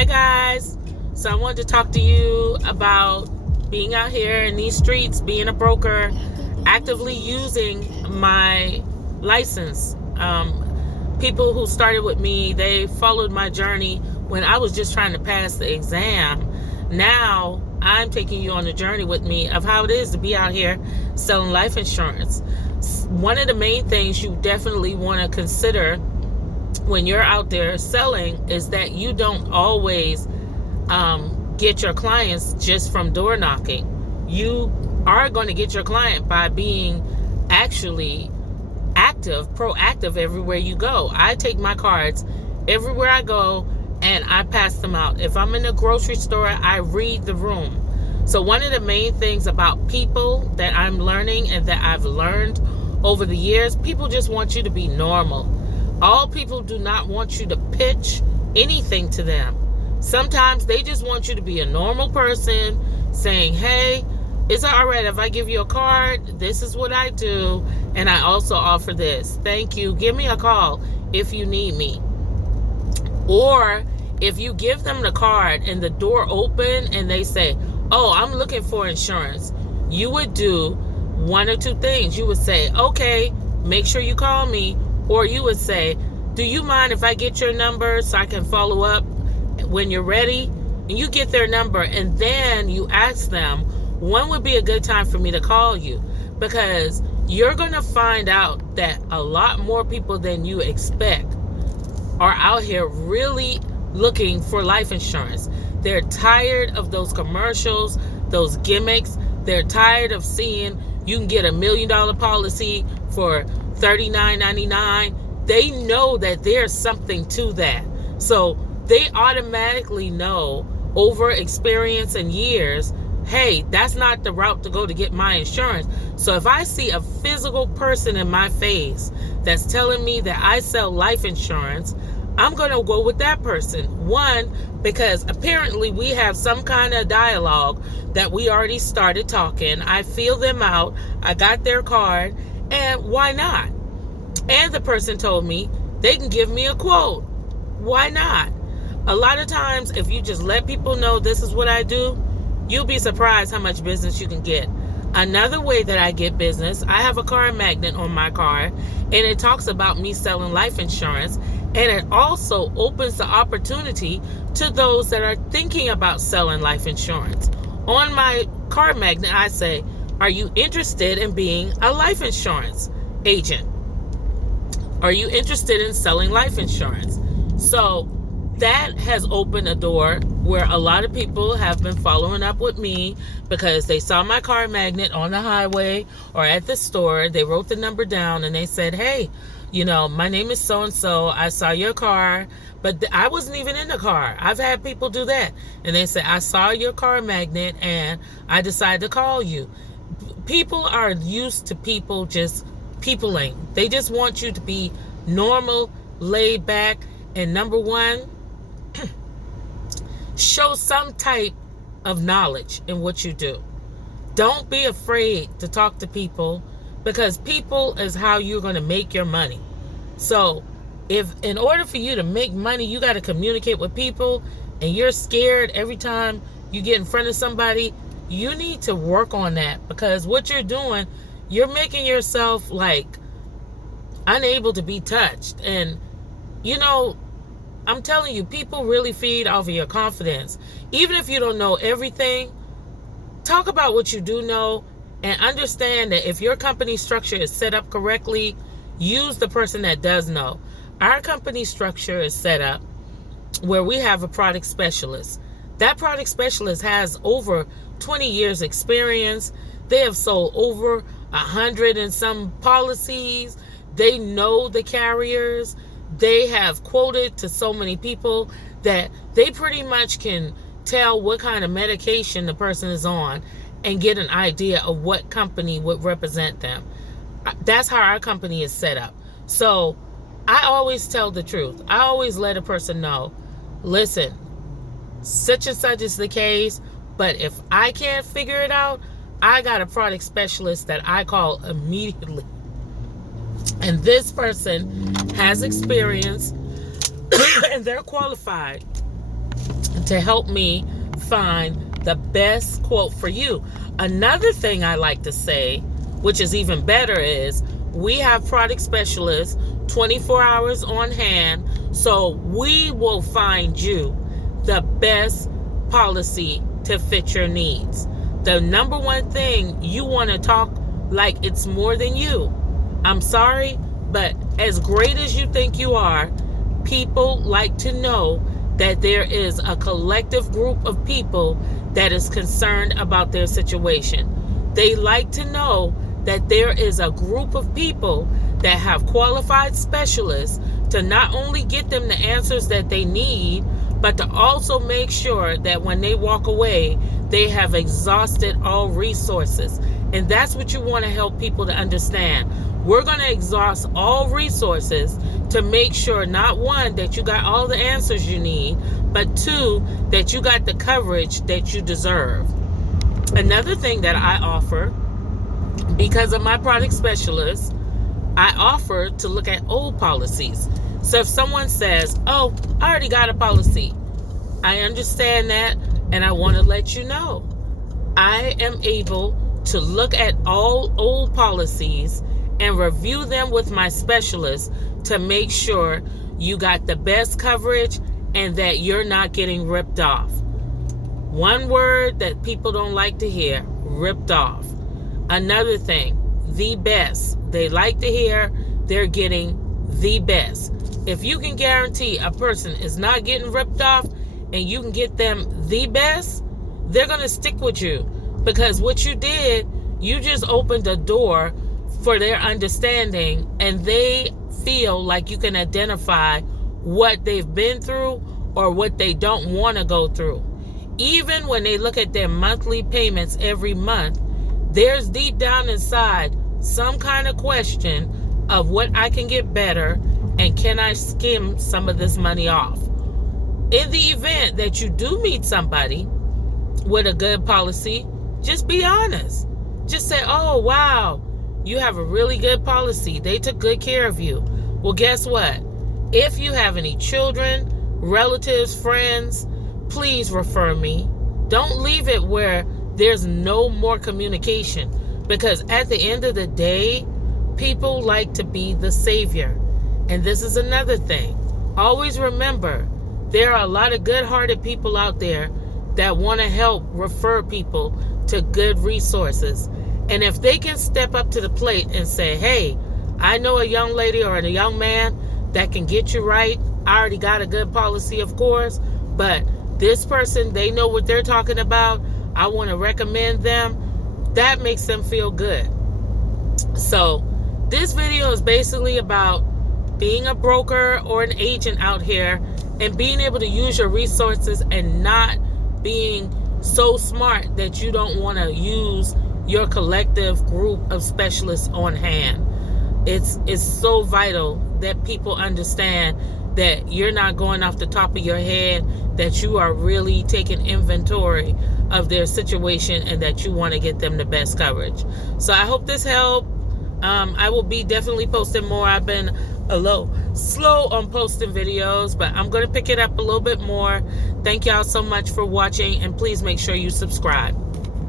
Hi guys. So I wanted to talk to you about being out here in these streets, being a broker, actively using my license. People who started with me, they followed my journey when I was just trying to pass the exam. Now I'm taking you on the journey with me of how it is to be out here selling life insurance. One of the main things you definitely want to consider when you're out there selling is that you don't always get your clients just from door knocking. You are going to get your client by being actually proactive everywhere you go. I take my cards everywhere I go and I pass them out. If I'm in a grocery store, I read the room. So one of the main things about people that I'm learning and that I've learned over the years, people just want you to be normal. All people do not want you to pitch anything to them. Sometimes they just want you to be a normal person saying, hey, is it all right if I give you a card? This is what I do, and I also offer this. Thank you. Give me a call if you need me. Or if you give them the card and the door open and they say, oh, I'm looking for insurance, you would do one or two things. You would say, okay, make sure you call me. Or you would say, do you mind if I get your number so I can follow up when you're ready? And you get their number and then you ask them, when would be a good time for me to call you? Because you're going to find out that a lot more people than you expect are out here really looking for life insurance. They're tired of those commercials, those gimmicks. They're tired of seeing you can get $1 million policy for $39.99. They know that there's something to that. So they automatically know over experience and years, hey, that's not the route to go to get my insurance. So if I see a physical person in my face that's telling me that I sell life insurance, I'm going to go with that person. One, because apparently we have some kind of dialogue that we already started talking. I feel them out. I got their card. And why not? And the person told me they can give me a quote. Why not? A lot of times, if you just let people know this is what I do, you'll be surprised how much business you can get. Another way that I get business, I have a car magnet on my car, and it talks about me selling life insurance, and it also opens the opportunity to those that are thinking about selling life insurance. On my car magnet, I say, are you interested in being a life insurance agent? Are you interested in selling life insurance? So that has opened a door where a lot of people have been following up with me because they saw my car magnet on the highway or at the store. They wrote the number down and they said, hey, my name is so-and-so. I saw your car, but I wasn't even in the car. I've had people do that. And they say, I saw your car magnet and I decided to call you. People are used to people just peopling. They just want you to be normal, laid back, and number one, show some type of knowledge in what you do. Don't be afraid to talk to people because people is how you're going to make your money. So if in order for you to make money, you got to communicate with people and you're scared every time you get in front of somebody, you need to work on that because what you're doing, you're making yourself like unable to be touched. And I'm telling you, people really feed off of your confidence. Even if you don't know everything, talk about what you do know and understand that if your company structure is set up correctly, use the person that does know. Our company structure is set up where we have a product specialist. That product specialist has over 20 years experience. They have sold over 100 and some policies. They know the carriers. They have quoted to so many people that they pretty much can tell what kind of medication the person is on and get an idea of what company would represent them. That's how our company is set up. So I always tell the truth. I always let a person know, listen, such and such is the case, but if I can't figure it out, I got a product specialist that I call immediately. And this person has experience and they're qualified to help me find the best quote for you. Another thing I like to say, which is even better, is we have product specialists 24 hours on hand, so we will find you the best policy to fit your needs. The number one thing, you want to talk like it's more than you. I'm sorry, but as great as you think you are, people like to know that there is a collective group of people that is concerned about their situation. They like to know that there is a group of people that have qualified specialists to not only get them the answers that they need, but to also make sure that when they walk away, they have exhausted all resources. And that's what you want to help people to understand. We're going to exhaust all resources to make sure, not one, that you got all the answers you need, but two, that you got the coverage that you deserve. Another thing that I offer, because of my product specialist, I offer to look at old policies. So if someone says, oh, I already got a policy, I understand that, and I want to let you know, I am able to look at all old policies and review them with my specialist to make sure you got the best coverage and that you're not getting ripped off. One word that people don't like to hear, ripped off. Another thing, the best. They like to hear they're getting the best. If you can guarantee a person is not getting ripped off and you can get them the best, they're going to stick with you, because what you did, you just opened a door for their understanding, and they feel like you can identify what they've been through or what they don't want to go through. Even when they look at their monthly payments every month, there's deep down inside some kind of question of what I can get better and can I skim some of this money off. In the event that you do meet somebody with a good policy, just be honest. Just say, oh, wow, you have a really good policy. They took good care of you. Well, guess what? If you have any children, relatives, friends, please refer me. Don't leave it where there's no more communication, because at the end of the day, people like to be the savior. And this is another thing. Always remember, there are a lot of good-hearted people out there that want to help refer people to good resources. And if they can step up to the plate and say, hey, I know a young lady or a young man that can get you right. I already got a good policy, of course, but this person, they know what they're talking about. I want to recommend them. That makes them feel good. So this video is basically about being a broker or an agent out here and being able to use your resources and not being so smart that you don't want to use your collective group of specialists on hand. It's so vital that people understand that you're not going off the top of your head, that you are really taking inventory of their situation and that you want to get them the best coverage. So I hope this helped. I will be definitely posting more. I've been a little slow on posting videos, but I'm going to pick it up a little bit more. Thank y'all so much for watching, and please make sure you subscribe.